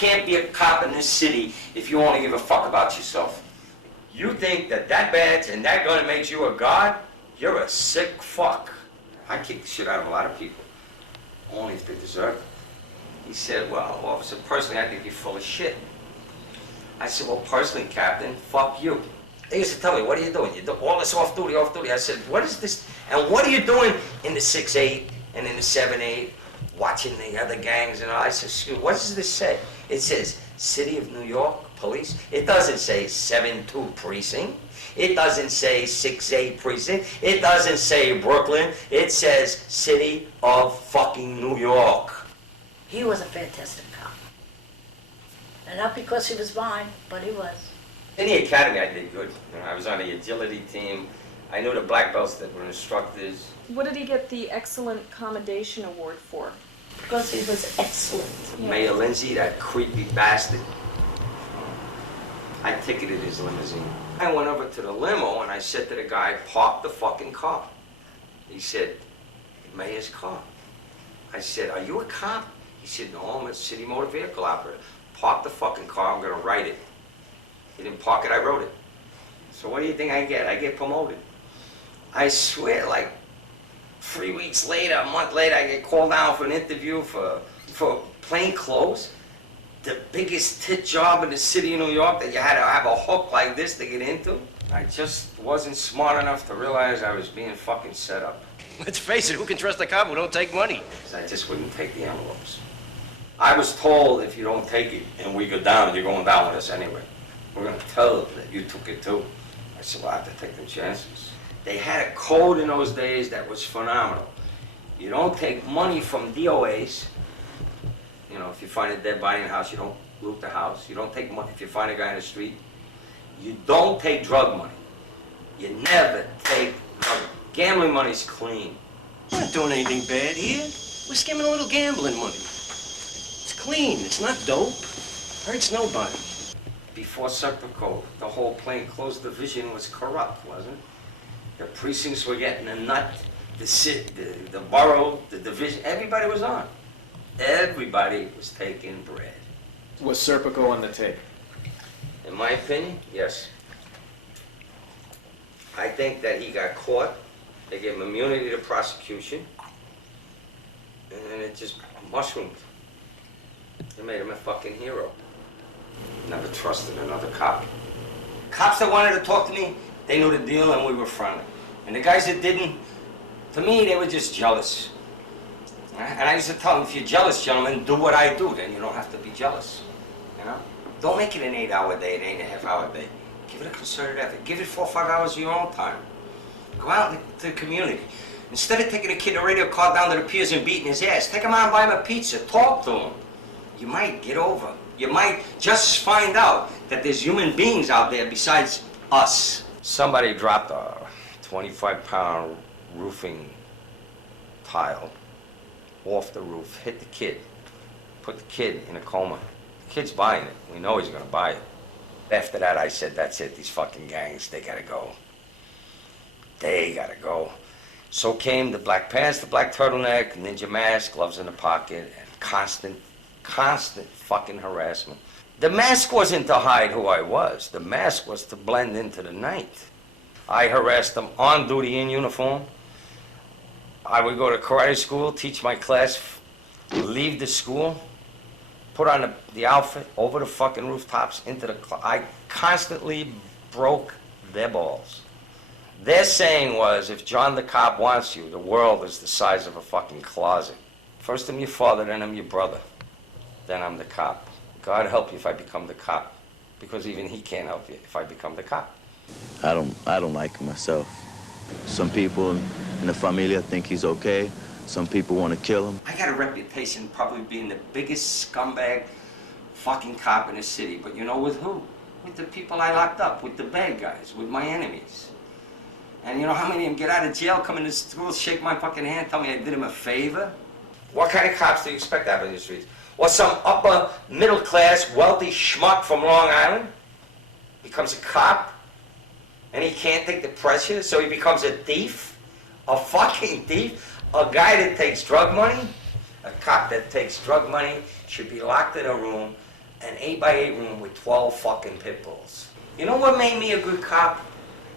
can't be a cop in this city if you only give a fuck about yourself. You think that badge and that gun makes you a god? You're a sick fuck. I kick the shit out of a lot of people, only if they deserve it. He said, well, officer, personally, I think you're full of shit. I said, well, personally, Captain, fuck you. They used to tell me, what are you doing? You do all this off duty. I said, what is this? And what are you doing in the 6-8 and in the 7-8, watching the other gangs and all? I said, excuse me, what does this say? It says, City of New York Police. It doesn't say 7-2 precinct. It doesn't say 6-8 precinct. It doesn't say Brooklyn. It says City of fucking New York. He was a fantastic cop. And not because he was mine, but he was. In the academy, I did good. You know, I was on the agility team. I knew the black belts that were instructors. What did he get the Excellent Commendation Award for? Because he was excellent. Yeah. Mayor Lindsay, that creepy bastard. I ticketed his limousine. I went over to the limo and I said to the guy, park the fucking car. He said, Mayor's car. I said, are you a cop? He said, no, I'm a city motor vehicle operator. Park the fucking car, I'm gonna write it. He didn't park it, I wrote it. So what do you think I get? I get promoted. I swear, like 3 weeks later, a month later, I get called down for an interview for plain clothes. The biggest tit job in the city of New York that you had to have a hook like this to get into. I just wasn't smart enough to realize I was being fucking set up. Let's face it, who can trust a cop who don't take money? I just wouldn't take the envelopes. I was told if you don't take it and we go down, you're going down with us anyway. We're gonna tell them that you took it too. I said, well, I have to take them chances. They had a code in those days that was phenomenal. You don't take money from DOAs. You know, if you find a dead body in the house, you don't loot the house. You don't take money if you find a guy in the street. You don't take drug money. You never take money. Gambling money's clean. We're not doing anything bad here. We're skimming a little gambling money. It's clean, it's not dope. Hurts nobody. Before Serpico, the whole plainclothes division was corrupt, wasn't it? The precincts were getting a nut, the borough, the division, everybody was on. Everybody was taking bread. Was Serpico on the tape? In my opinion, yes. I think that he got caught, they gave him immunity to prosecution, and then it just mushroomed. They made him a fucking hero. Never trusted another cop. Cops that wanted to talk to me, they knew the deal and we were friendly. And the guys that didn't, to me, they were just jealous. And I used to tell them, if you're jealous, gentlemen, do what I do, then you don't have to be jealous. You know? Don't make it an 8-hour day, an 8.5-hour day. Give it a concerted effort. Give it 4 or 5 hours of your own time. Go out to the community. Instead of taking a kid a radio car down to the piers and beating his ass, take him out and buy him a pizza. Talk to him. You might get over. You might just find out that there's human beings out there besides us. Somebody dropped a 25-pound roofing tile off the roof, hit the kid, put the kid in a coma. The kid's buying it. We know he's gonna buy it. After that, I said, that's it, these fucking gangs, they gotta go. They gotta go. So came the black pants, the black turtleneck, ninja mask, gloves in the pocket, and constant fucking harassment. The mask wasn't to hide who I was. The mask was to blend into the night. I harassed them on duty in uniform. I would go to karate school, teach my class, leave the school, put on the outfit, over the fucking rooftops, into the I constantly broke their balls. Their saying was, if John the cop wants you, the world is the size of a fucking closet. First I'm your father, then I'm your brother. Then I'm the cop. God help you if I become the cop, because even he can't help you if I become the cop. I don't like him myself. Some people in the familia think he's okay. Some people want to kill him. I got a reputation probably being the biggest scumbag fucking cop in the city, but you know with who? With the people I locked up, with the bad guys, with my enemies. And you know how many of them get out of jail, come into school, shake my fucking hand, tell me I did him a favor? What kind of cops do you expect out in the streets? Or some upper middle class wealthy schmuck from Long Island becomes a cop and he can't take the pressure, so he becomes a thief? A fucking thief? A guy that takes drug money? A cop that takes drug money should be locked in a room, an 8x8 room with 12 fucking pit bulls. You know what made me a good cop?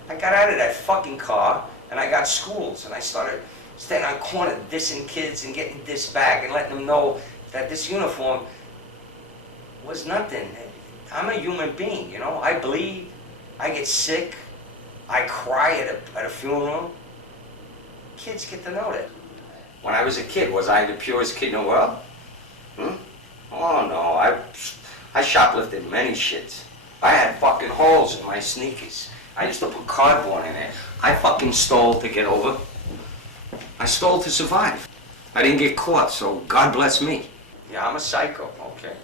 I got out of that fucking car and I got schools and I started standing on corner dissing kids and getting dissed back and letting them know that this uniform was nothing. I'm a human being, you know? I bleed, I get sick, I cry at a funeral. Kids get to know that. When I was a kid, was I the purest kid in the world? Oh no, I shoplifted many shits. I had fucking holes in my sneakers. I used to put cardboard in there. I fucking stole to get over. I stole to survive. I didn't get caught, so God bless me. Yeah, I'm a psycho, okay?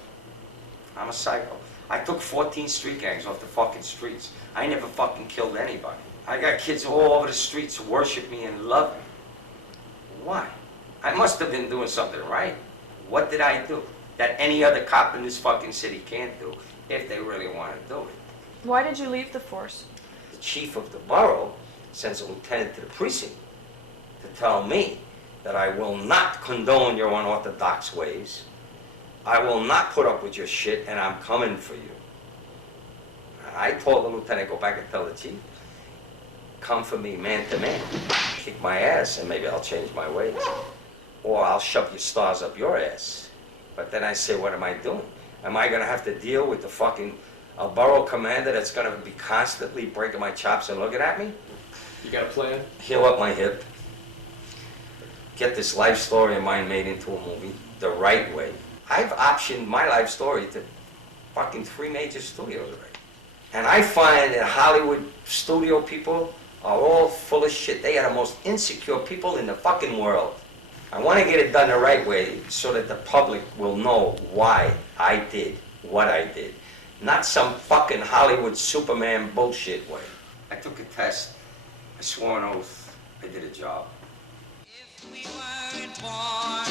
I'm a psycho. I took 14 street gangs off the fucking streets. I never fucking killed anybody. I got kids all over the streets who worship me and love me. Why? I must have been doing something right. What did I do that any other cop in this fucking city can't do if they really want to do it? Why did you leave the force? The chief of the borough sends a lieutenant to the precinct to tell me that I will not condone your unorthodox ways. I will not put up with your shit, and I'm coming for you. And I told the lieutenant, go back and tell the chief, come for me man to man. Kick my ass, and maybe I'll change my ways. Or I'll shove your stars up your ass. But then I say, what am I doing? Am I gonna have to deal with the fucking borough commander that's gonna be constantly breaking my chops and looking at me? You got a plan? Heal up my hip. Get this life story of mine made into a movie the right way. I've optioned my life story to fucking 3 major studios already. And I find that Hollywood studio people are all full of shit. They are the most insecure people in the fucking world. I want to get it done the right way so that the public will know why I did what I did. Not some fucking Hollywood Superman bullshit way. I took a test. I swore an oath. I did a job. If we weren't born